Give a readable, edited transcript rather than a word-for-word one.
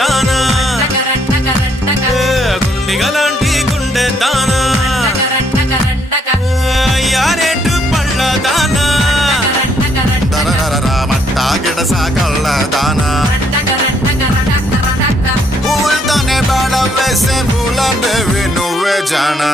దానా గుండిగలాంటి గుండె దానా యారేటు పళ్ళ దానా మట్టా గిడస కళ్ళ దానా పూలతోనే బాడ వేసే పూల దేవి నువ్వే జానా